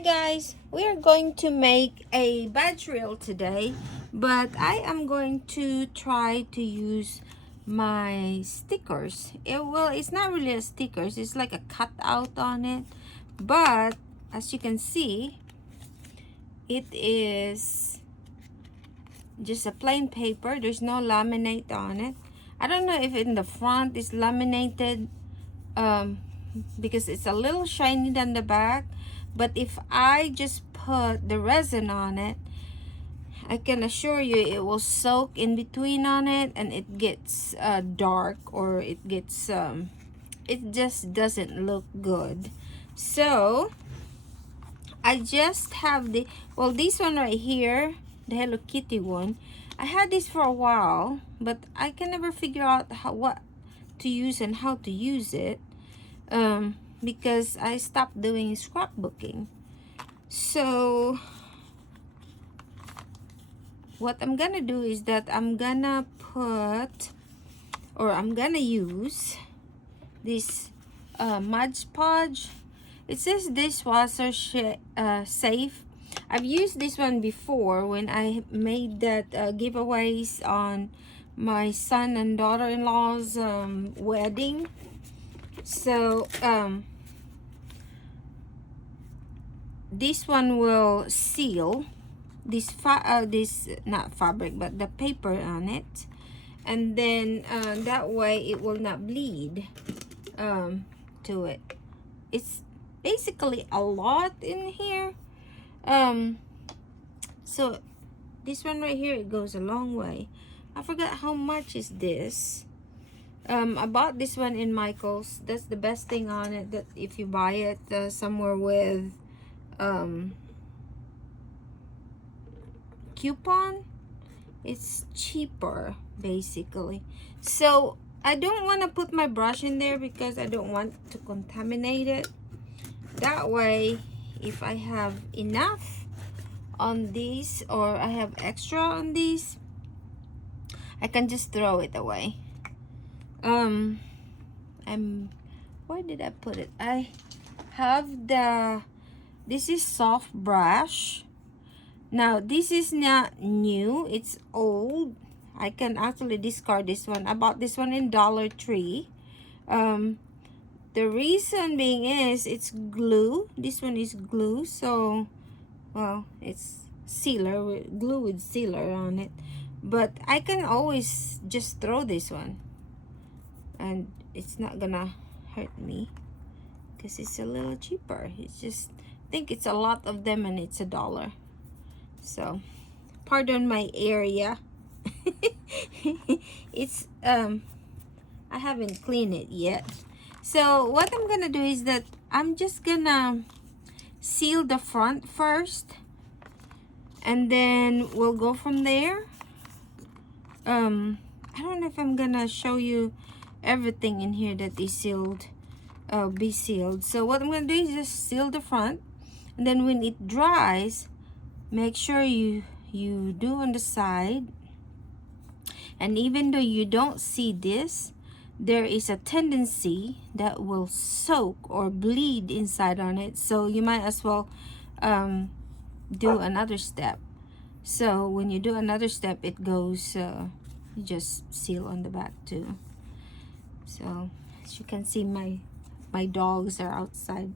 guys, we are going to make a badge reel today, but I am going to try to use my stickers. It's not really a stickers, it's like a cutout on it, but as you can see, it is just a plain paper. There's no laminate on it. I don't know if in the front is laminated because it's a little shiny than the back, but if I just put the resin on it, I can assure you it will soak in between on it, and it gets dark, or it gets it just doesn't look good. So I just have this one right here, the Hello Kitty one. I had this for a while, but I can never figure out what to use and how to use it. Because I stopped doing scrapbooking. So what I'm gonna do is that I'm gonna use this Mod Podge. It says dishwasher safe. I've used this one before when I made that giveaways on my son and daughter-in-law's wedding. So this one will seal this not fabric but the paper on it, and then that way it will not bleed to it. It's basically a lot in here. So this one right here, it goes a long way. I forgot how much is this. I bought this one in Michael's. That's the best thing on it, that if you buy it somewhere with coupon, it's cheaper basically. So I don't want to put my brush in there because I don't want to contaminate it. That way, if I have enough on these, or I have extra on these, I can just throw it away. Where did I put it? I have this is soft brush. Now this is not new, it's old. I can actually discard this one. I bought this one in Dollar Tree. The reason being is it's glue. This one is glue, so well, it's sealer, glue with sealer on it. But I can always just throw this one, and it's not gonna hurt me because it's a little cheaper. It's just, I think it's a lot of them and it's $1. So pardon my area. It's I haven't cleaned it yet. So what I'm gonna do is that I'm just gonna seal the front first, and then we'll go from there. I don't know if I'm gonna show you everything in here that is sealed, be sealed. So what I'm gonna do is just seal the front, and then when it dries, make sure you do on the side. And even though you don't see this, there is a tendency that will soak or bleed inside on it, so you might as well do another step. So when you do another step, it goes you just seal on the back too. So as you can see, my dogs are outside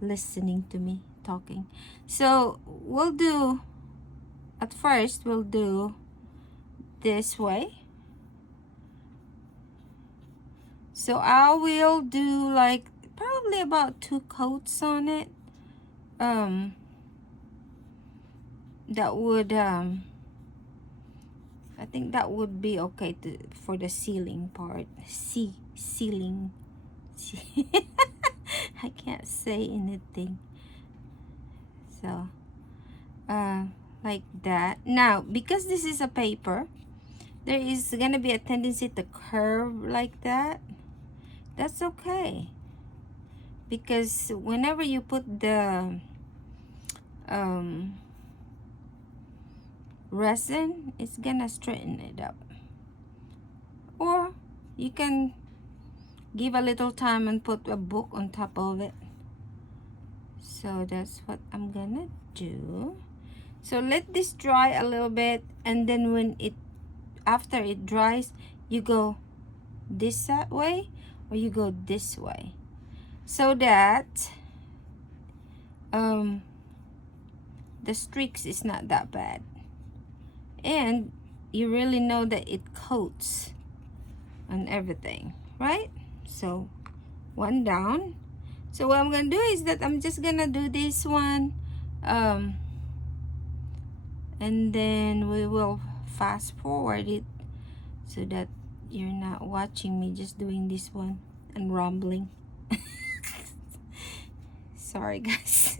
listening to me talking. So at first we'll do this way. So I will do like probably about 2 coats on it. That would I think that would be okay for the sealing part. Sealing. I can't say anything. So like that. Now because this is a paper, there is gonna be a tendency to curve like that. That's okay, because whenever you put the resin, it's gonna straighten it up. Or you can give a little time and put a book on top of it. So that's what I'm gonna do. So let this dry a little bit, and then when it after it dries, you go this way or you go this way, so that the streaks is not that bad, and you really know that it coats on everything, right? So one down. So what I'm gonna do is that I'm just gonna do this one, and then we will fast forward it so that you're not watching me just doing this one and rambling. Sorry guys.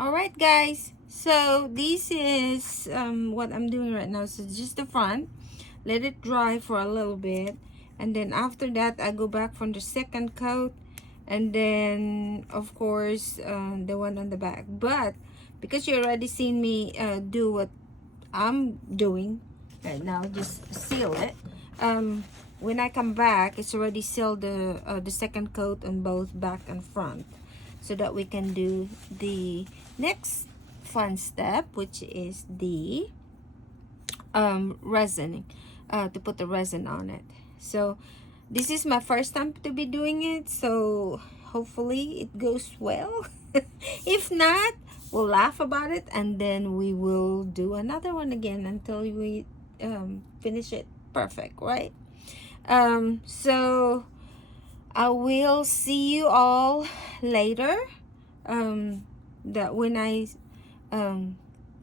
Alright guys, so this is what I'm doing right now. So just the front, let it dry for a little bit, and then after that I go back from the second coat, and then of course the one on the back. But because you already seen me do what I'm doing right now, just seal it. When I come back, it's already sealed the second coat on both back and front, so that we can do the next fun step, which is the resin, to put the resin on it. So this is my first time to be doing it, so hopefully it goes well. If not, we'll laugh about it, and then we will do another one again until we finish it perfect, right? So I will see you all later, that when I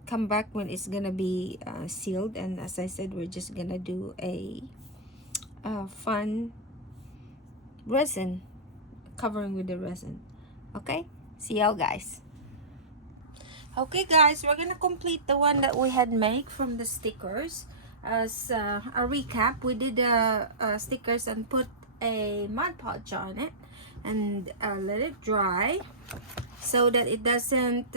come back, when it's gonna be sealed. And as I said, we're just gonna do a fun resin, covering with the resin. Okay, see y'all guys. Okay guys, we're gonna complete the one that we had made from the stickers. As a recap, we did stickers and put a Mod Podge on it, and let it dry so that it doesn't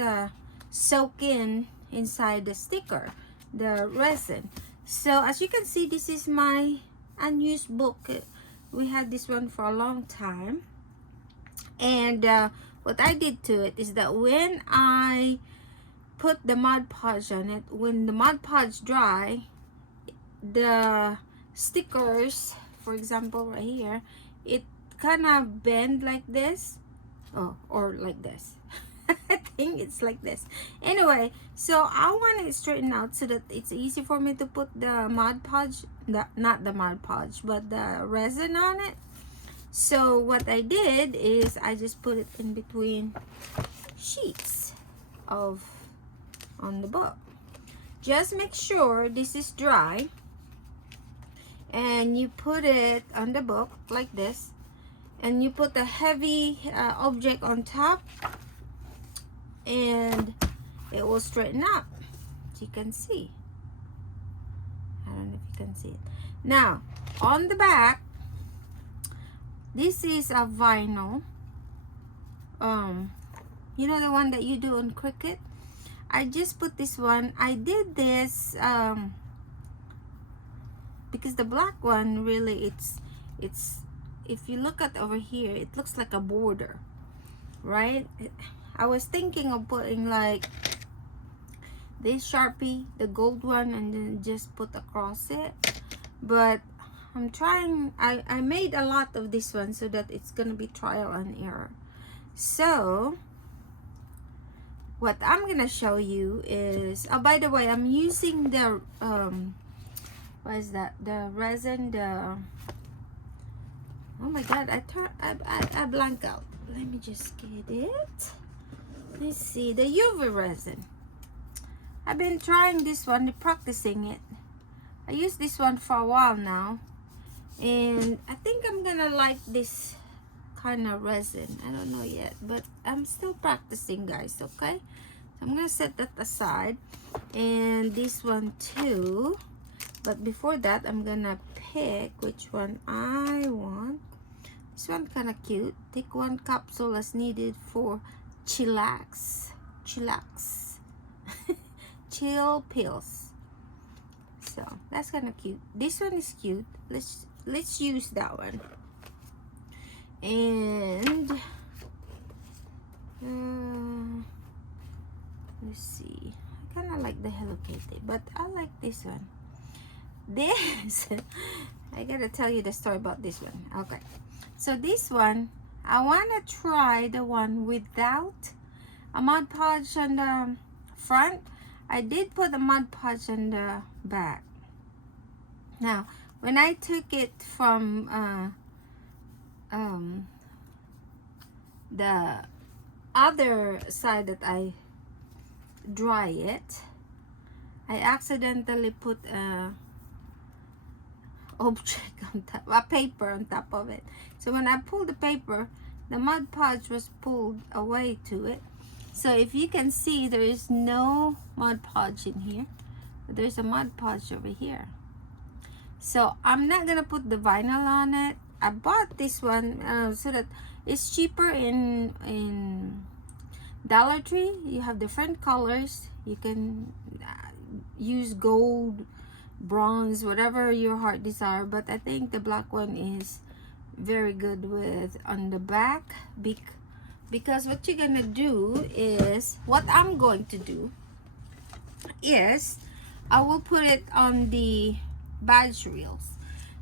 soak in inside the sticker, the resin. So as you can see, this is my unused book. We had this one for a long time, and what I did to it is that when I put the Mod Podge on it, when the Mod Podge dry, the stickers, for example right here, it kind of bend like this, or like this. I think it's like this. Anyway, so I want it straightened out so that it's easy for me to put the Mod Podge, not the Mod Podge, but the resin on it. So what I did is I just put it in between sheets of on the book. Just make sure this is dry, and you put it on the book like this, and you put a heavy object on top, and it will straighten up, as you can see. I don't know if you can see it. Now on the back, this is a vinyl, you know, the one that you do on Cricut. I just put this one. I did this because the black one really, it's if you look at over here, it looks like a border, right? I was thinking of putting like this Sharpie, the gold one, and then just put across it, but I'm trying. I made a lot of this one so that it's gonna be trial and error. So what I'm gonna show you is, oh, by the way, I'm using the what is that, the resin, the, oh my god, I blank out. Let me just get it. Let's see, the UV resin. I've been trying this one, practicing it. I used this one for a while now, and I think I'm gonna like this kind of resin. I don't know yet, but I'm still practicing, guys. Okay, so I'm gonna set that aside, and this one too. But before that, I'm gonna pick which one I want. This one kind of cute. Take one capsule as needed for chillax chill pills. So that's kind of cute. This one is cute. Let's use that one. And let's see, I kind of like the Hello Kitty, but I like this one. This I gotta tell you the story about this one. Okay, so this one, I want to try the one without a Mod Podge on the front. I did put a Mod Podge on the back. Now when I took it from the other side that I dry it, I accidentally put a object on top, a paper on top of it. So when I pulled the paper, the Mod Podge was pulled away to it. So if you can see, there is no Mod Podge in here, but there's a Mod Podge over here. So I'm not gonna put the vinyl on it. I bought this one so that it's cheaper in Dollar Tree. You have different colors. You can use gold, bronze, whatever your heart desire, but I think the black one is very good with on the back, because what you're gonna do is, what I'm going to do is, I will put it on the badge reels.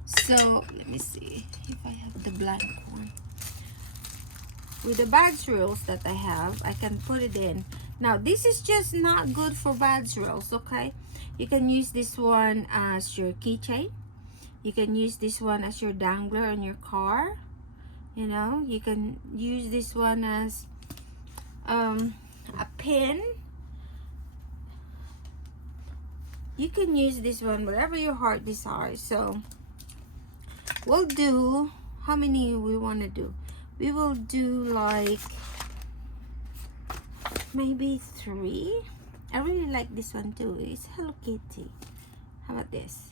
So let me see if I have the blank one. With the badge reels that I have, I can put it in. Now this is just not good for badge reels, okay? You can use this one as your keychain. You can use this one as your dangler on your car. You know, you can use this one as a pin. You can use this one whatever your heart desires. So we'll do, how many we want to do? We will do like maybe 3. I really like this one too. It's Hello Kitty. How about this?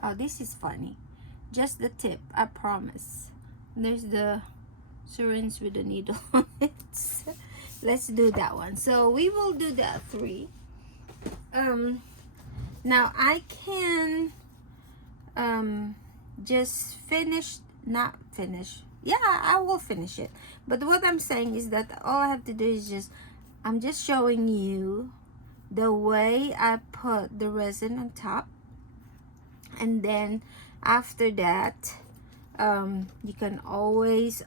Oh, this is funny. Just the tip, I promise. There's the syringe with the needle on it. Let's do that one. So we will do that 3. Now I can just finish, not finish. Yeah, I will finish it. But what I'm saying is that all I have to do is just, I'm just showing you the way I put the resin on top, and then after that you can always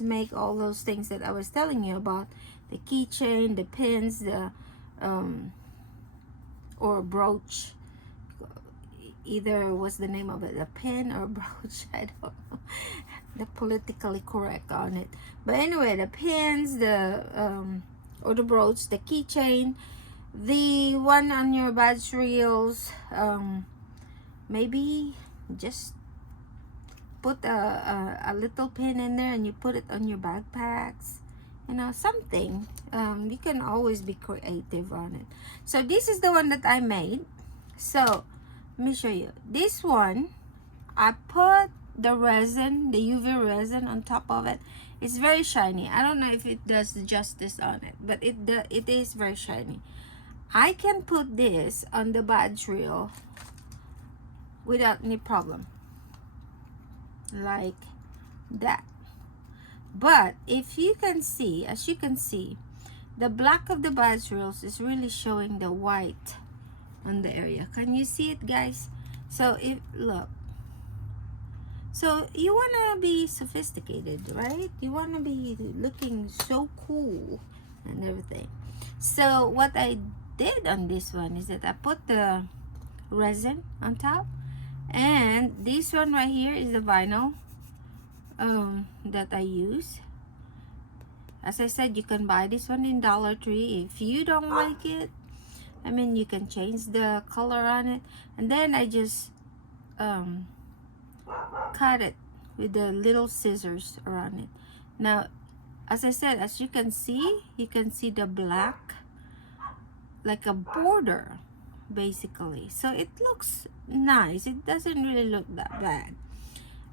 make all those things that I was telling you about, the keychain, the pins, the or brooch, either what's the name of it, a pin or brooch, I don't know the politically correct on it, but anyway, the pins, the or the brooch, the keychain, the one on your badge reels, maybe just put a little pin in there and you put it on your backpacks, you know, something. You can always be creative on it. So this is the one that I made. So let me show you this one. I put the resin, the UV resin on top of it. It's very shiny. I don't know if it does justice on it, but it is very shiny. I can put this on the badge reel without any problem, like that. But if you can see, as you can see, the black of the badge reels is really showing the white on the area. Can you see it, guys? So if look, so you want to be sophisticated, right? You want to be looking so cool and everything. So what I did on this one is that I put the resin on top, and this one right here is the vinyl that I use. As I said, you can buy this one in Dollar Tree. If you don't like it, I mean, you can change the color on it. And then I just cut it with the little scissors around it. Now, as I said, as you can see the black, like a border, basically. So it looks nice. It doesn't really look that bad.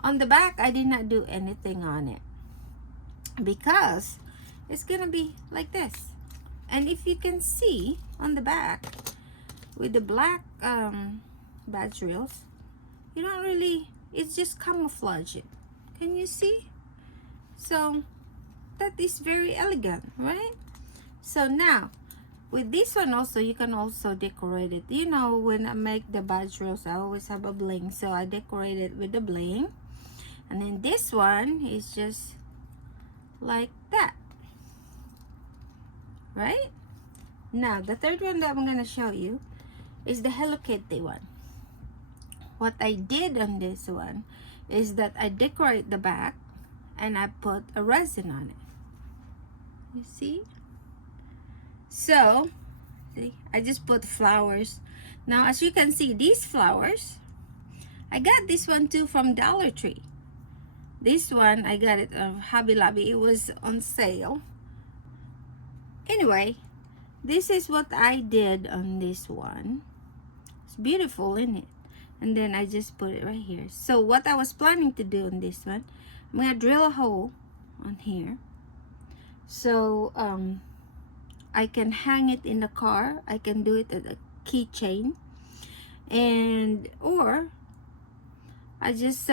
On the back, I did not do anything on it because it's gonna be like this. And if you can see on the back with the black badge reels, you don't really, it's just camouflage it. Can you see? So that is very elegant, right? So now with this one also, you can also decorate it. You know, when I make the badge reels, I always have a bling, so I decorate it with the bling. And then this one is just like that, right? Now the third one that I'm gonna show you is the Hello Kitty one. What I did on this one is that I decorate the back and I put a resin on it. You see? So see, I just put flowers. Now as you can see, these flowers, I got this one too from Dollar Tree. This one I got it Hobby Lobby. It was on sale. Anyway, this is what I did on this one. It's beautiful, isn't it? And then I just put it right here. So what I was planning to do on this one, I'm gonna drill a hole on here, so I can hang it in the car. I can do it at a keychain, and or I just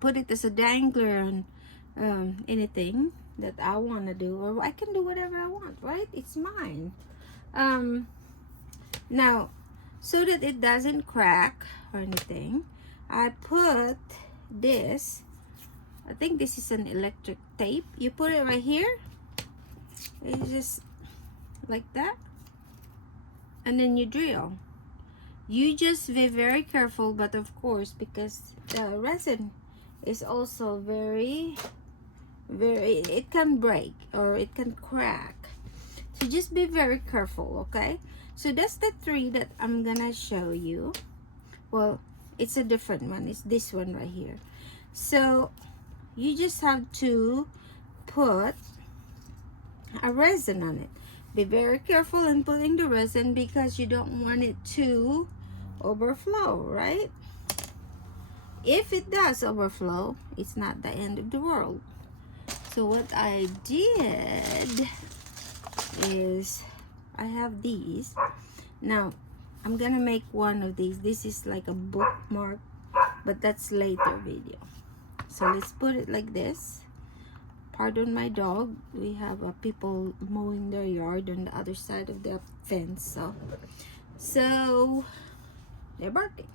put it as a dangler on anything that I want to do, or I can do whatever I want, right? It's mine. Now, so that it doesn't crack or anything, I put this, I think this is an electric tape. You put it right here. It's just like that, and then you drill. You just be very careful, but of course, because the resin is also very, it can break or it can crack, so just be very careful, okay? So that's the three that I'm gonna show you. Well, it's a different one. It's this one right here. So you just have to put a resin on it. Be very careful in putting the resin because you don't want it to overflow, right? If it does overflow, it's not the end of the world. So what I did is I have these. Now I'm gonna make one of these. This is like a bookmark, but that's later video. So let's put it like this. Pardon my dog. We have people mowing their yard on the other side of the fence. So they're barking.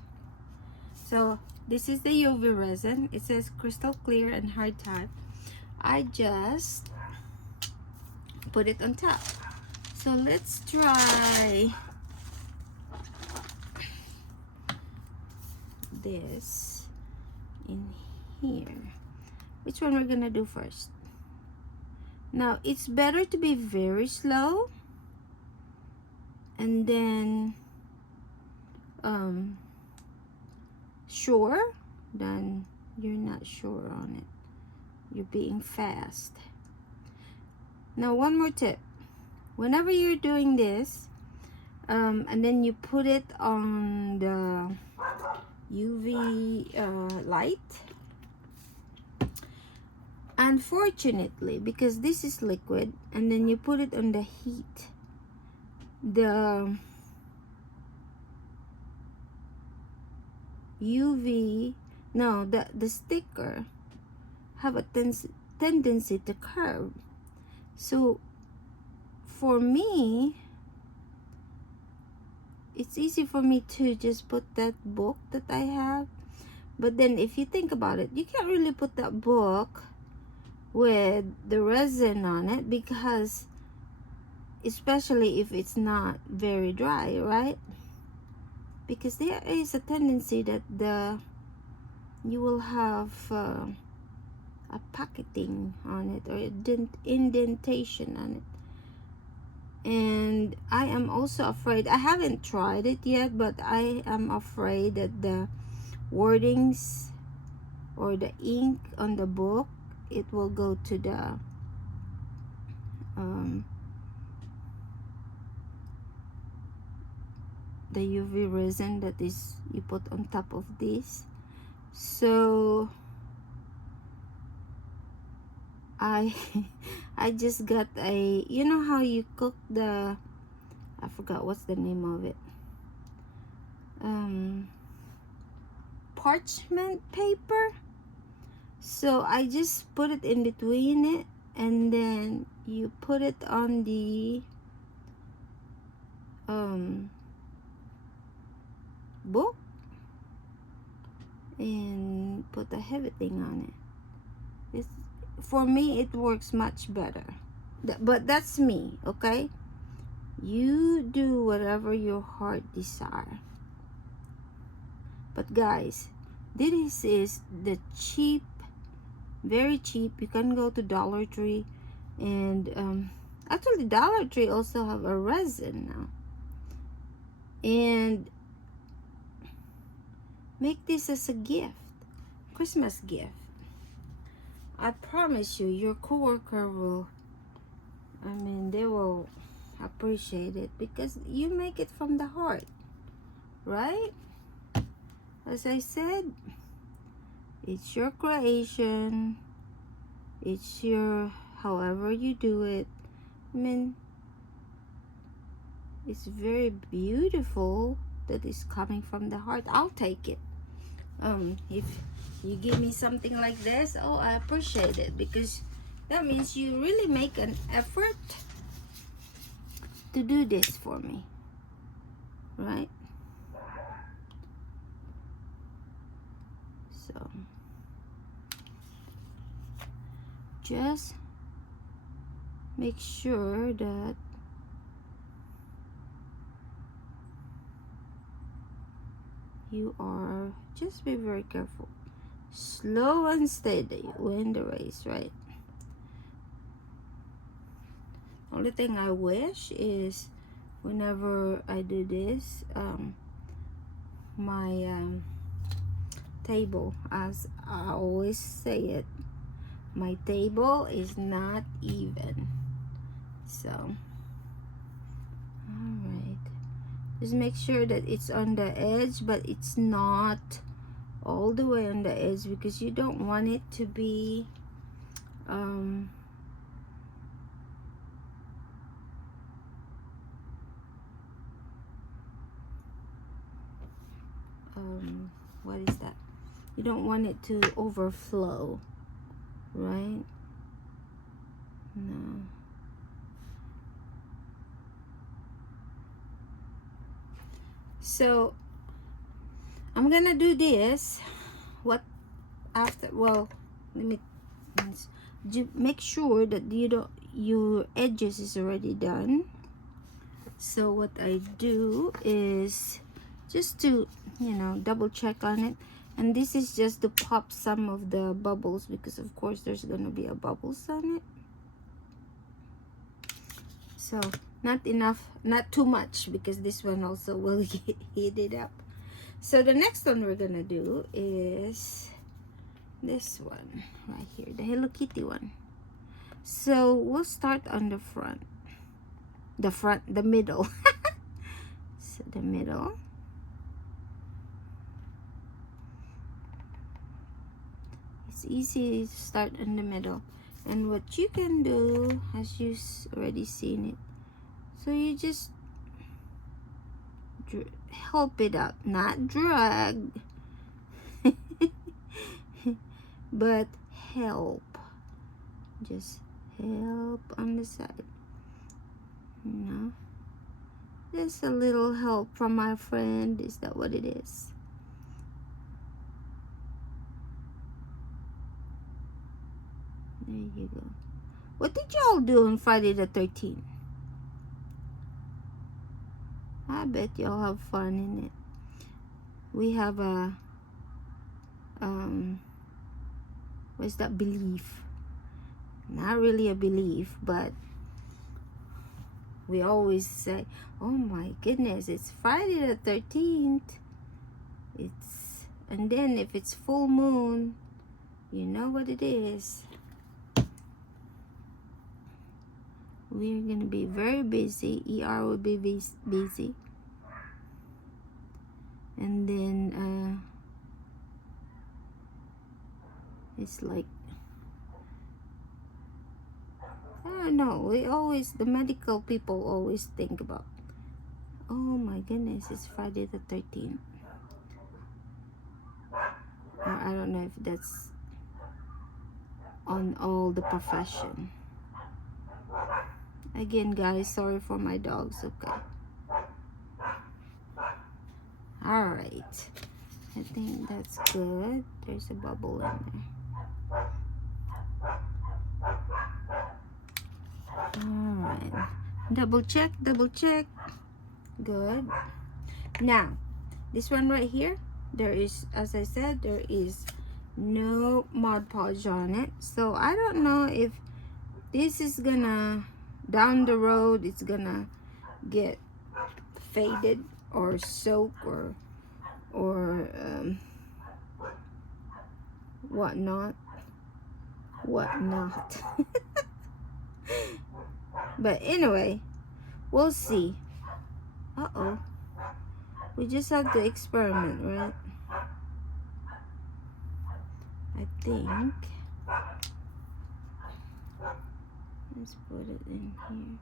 So this is the UV resin. It says crystal clear and hard type. I just put it on top. So let's try this in here. Which one we're gonna do first? Now it's better to be very slow and then sure than you're not sure on it. You're being fast. Now one more tip. Whenever you're doing this, and then you put it on the UV light, unfortunately, because this is liquid, and then you put it on the heat, the UV, no, the sticker have a tendency to curve. So for me, it's easy for me to just put that book that I have. But then if you think about it, you can't really put that book with the resin on it, because especially if it's not very dry, right? Because there is a tendency that you will have a pocketing on it, or indentation on it. And I am also afraid, I haven't tried it yet, but I am afraid that the wordings or the ink on the book, it will go to the UV resin that is you put on top of this. So I I just got a, you know how you cook the, I forgot what's the name of it, parchment paper. So I just put it in between it, and then you put it on the book and put a heavy thing on it. For me, it works much better. But that's me, okay? You do whatever your heart desire. But guys, this is the cheap, very cheap. You can go to Dollar Tree, and actually Dollar Tree also have a resin now. And make this as a gift, Christmas gift. I promise you, your coworker will, they will appreciate it, because you make it from the heart, right? As I said, it's your creation, it's your, however you do it. It's very beautiful that is coming from the heart. I'll take it. If you give me something like this, oh, I appreciate it, because that means you really make an effort to do this for me, right? So just make sure that you are, just be very careful, slow and steady, win the race, right? Only thing I wish is whenever I do this, my table, as I always say it, my table is not even. So alright, just make sure that it's on the edge, but it's not all the way on the edge, because you don't want it to be what is that? You don't want it to overflow, right? So I'm gonna do this. What after? Well, let me make sure that you don't, your edges is already done. So what I do is just to, you know, double check on it. And this is just to pop some of the bubbles, because of course there's gonna be a bubbles on it. So not enough, not too much, because this one also will heat it up. So the next one we're gonna do is this one right here, the Hello Kitty one. So we'll start on the front, the middle. So the middle. It's easy to start in the middle. And what you can do, as you already seen it, so you just help it out, not drag, but help. Just help on the side, you know, just a little help from my friend. Is that what it is? There you go. What did y'all do on Friday the 13th? I bet y'all have fun in it. We have a what's that, belief? Not really a belief, but we always say, oh my goodness, it's Friday the 13th. It's, and then if it's full moon, you know what it is. We're gonna be very busy. ER will be busy. And then it's like, I don't know, we always, the medical people always think about, oh my goodness, it's Friday the 13th. Or I don't know if that's on all the profession. Again, guys, sorry for my dogs, okay? Alright. I think that's good. There's a bubble in there. Alright. Double check, double check. Good. Now, this one right here, there is, as I said, there is no Mod Podge on it. So I don't know if this is gonna, down the road, it's gonna get faded or soak or whatnot. But anyway, we'll see. Uh-oh. We just have to experiment, right? I think. Let's put it in here.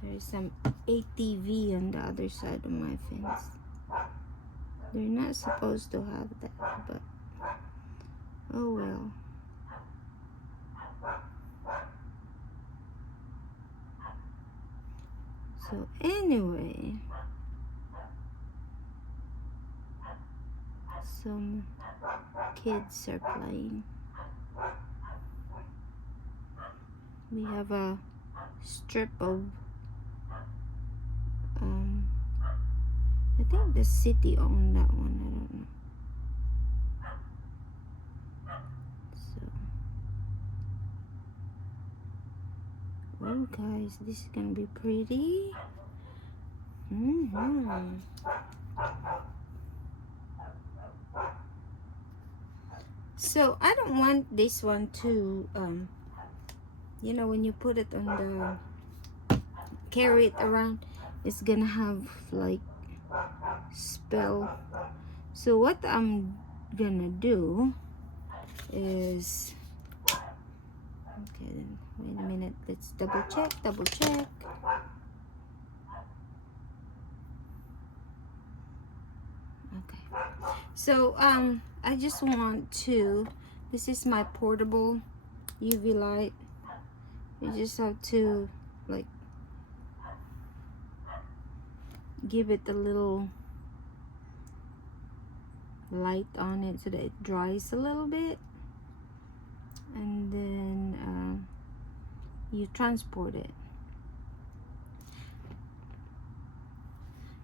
There's some ATV on the other side of my fence. They're not supposed to have that, but oh well. So anyway, some kids are playing. We have a strip of I think the city owned that one, I don't know. So, oh guys, this is gonna be pretty. So I don't want this one to you know, when you put it on the, carry it around, it's gonna have like spill. So what I'm gonna do is, okay, then wait a minute, let's double check. Okay, so I just want to, this is my portable UV light. You just have to like give it a little light on it so that it dries a little bit, and then you transport it.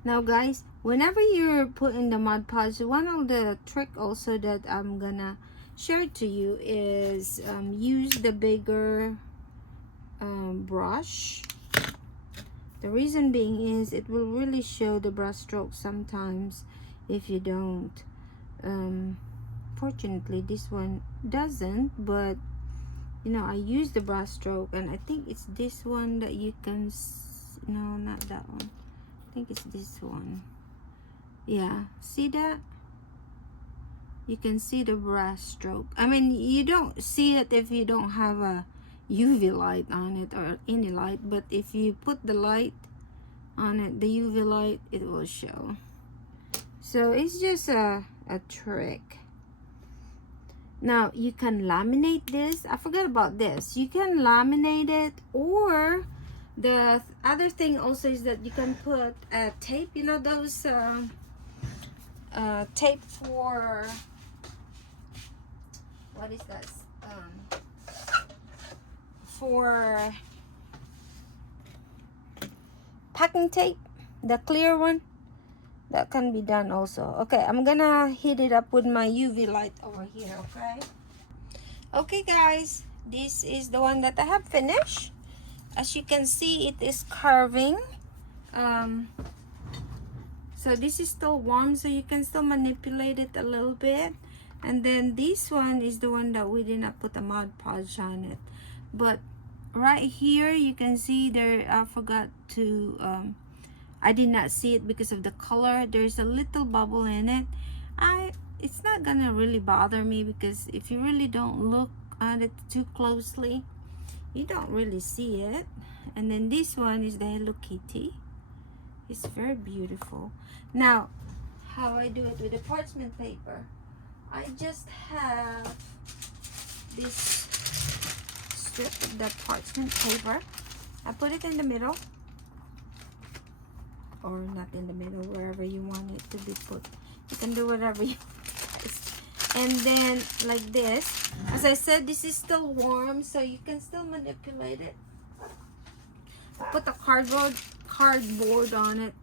Now guys, whenever you're putting the Mod Podge, one of the trick also that I'm gonna share to you is use the bigger brush. The reason being is it will really show the brush stroke sometimes if you don't. Fortunately this one doesn't, but you know, I use the brush stroke, and I think it's this one that you can no, not that one. I think it's this one. Yeah, see that? You can see the brush stroke. I mean, you don't see it if you don't have a UV light on it or any light, but if you put the light on it, the UV light, it will show. So it's just a trick. Now you can laminate this. I forgot about this. You can laminate it, or the other thing also is that you can put a tape, you know, those tape for, what is that, for packing tape, the clear one. That can be done also. Okay, I'm gonna heat it up with my UV light over here. Okay guys, this is the one that I have finished. As you can see, it is carving. So this is still warm, so you can still manipulate it a little bit. And then this one is the one that we did not put a Mod Podge on it. But right here you can see there, I forgot to I did not see it because of the color. There's a little bubble in it. It's not gonna really bother me, because if you really don't look at it too closely, you don't really see it. And then this one is the Hello Kitty. It's very beautiful. Now, how I do it with the parchment paper, I just have this strip of the parchment paper. I put it in the middle, or not in the middle, wherever you want it to be put. You can do whatever you want. And then like this, as I said, this is still warm, so you can still manipulate it. I put a cardboard on it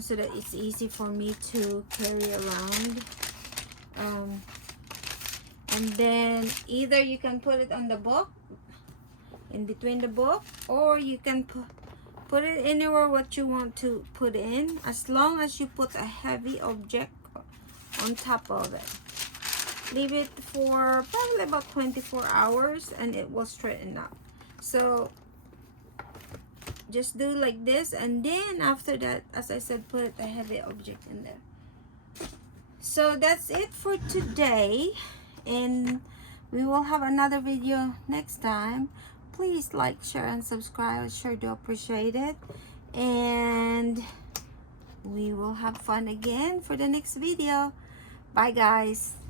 so that it's easy for me to carry around. And then either you can put it on the book, in between the book, or you can put it anywhere what you want to put in, as long as you put a heavy object on top of it. Leave it for probably about 24 hours and it will straighten up. So just do like this, and then after that, as I said, put a heavy object in there. So that's it for today, and we will have another video next time. Please like, share, and subscribe. I sure do appreciate it. And we will have fun again for the next video. Bye guys.